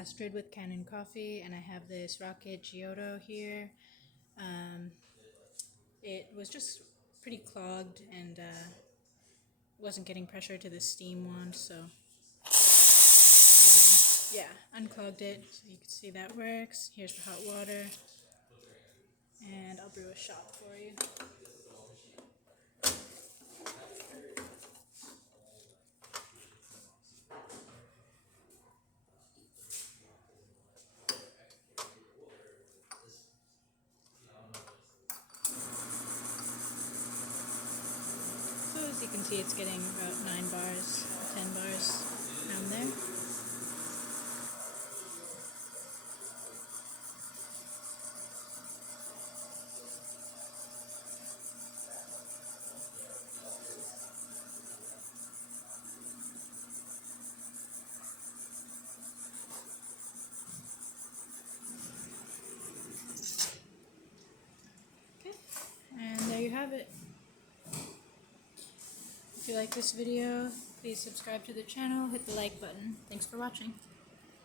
Astrid with Kanen Coffee, and I have this rocket Giotto here. It was just pretty clogged and wasn't getting pressure to the steam wand, so yeah, unclogged it so you can see that works. Here's the hot water, and I'll brew a shot for you. So as you can see, it's getting about 9 bars, 10 bars around there. Okay, and there you have it. If you like this video, please subscribe to the channel, hit the like button. Thanks for watching.